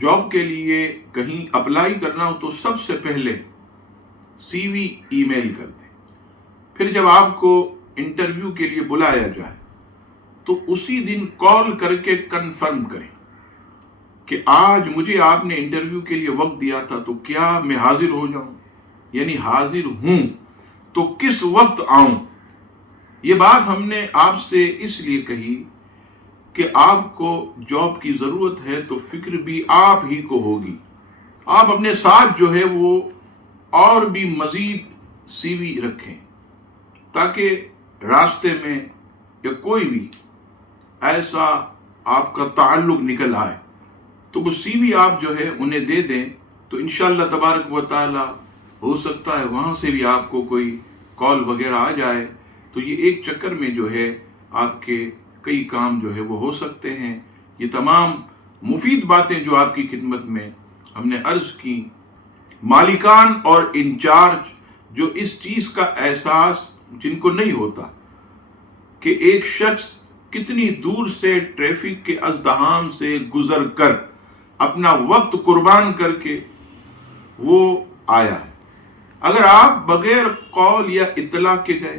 Job کے لیے کہیں اپلائی کرنا ہو تو سب سے پہلے سی وی ای میل کر دیں. پھر جب آپ کو انٹرویو کے لیے بلایا جائے تو اسی دن کال کر کے کنفرم کریں کہ آج مجھے آپ نے انٹرویو کے لیے وقت دیا تھا تو کیا میں حاضر ہو جاؤں، یعنی حاضر ہوں تو کس وقت آؤں. یہ بات ہم نے آپ سے اس لیے کہی کہ آپ کو جاب کی ضرورت ہے تو فکر بھی آپ ہی کو ہوگی. آپ اپنے ساتھ جو ہے وہ اور بھی مزید سی وی رکھیں تاکہ راستے میں یا کوئی بھی ایسا آپ کا تعلق نکل آئے تو وہ سی وی آپ جو ہے انہیں دے دیں تو انشاءاللہ تبارک و تعالی ہو سکتا ہے وہاں سے بھی آپ کو کوئی کال وغیرہ آ جائے تو یہ ایک چکر میں جو ہے آپ کے کئی کام جو ہے وہ ہو سکتے ہیں. یہ تمام مفید باتیں جو آپ کی خدمت میں ہم نے عرض کی. مالکان اور انچارج جو اس چیز کا احساس جن کو نہیں ہوتا کہ ایک شخص کتنی دور سے ٹریفک کے ازدحام سے گزر کر اپنا وقت قربان کر کے وہ آیا ہے. اگر آپ بغیر قول یا اطلاع کے گئے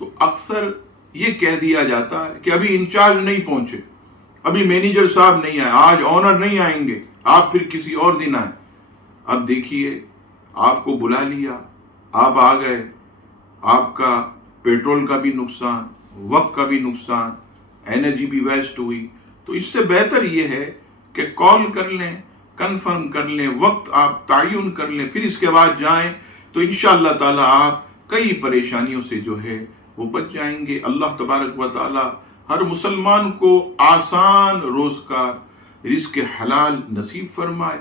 تو اکثر یہ کہہ دیا جاتا ہے کہ ابھی انچارج نہیں پہنچے، ابھی مینیجر صاحب نہیں آئے، آج آنر نہیں آئیں گے، آپ پھر کسی اور دن آئیں. اب دیکھیے آپ کو بلا لیا، آپ آ گئے، آپ کا پیٹرول کا بھی نقصان، وقت کا بھی نقصان، انرجی بھی ویسٹ ہوئی. تو اس سے بہتر یہ ہے کہ کال کر لیں، کنفرم کر لیں، وقت آپ تعین کر لیں، پھر اس کے بعد جائیں تو انشاءاللہ تعالی آپ کئی پریشانیوں سے جو ہے وہ بچ جائیں گے. اللہ تبارک و تعالی ہر مسلمان کو آسان روزگار، رزق حلال نصیب فرمائے.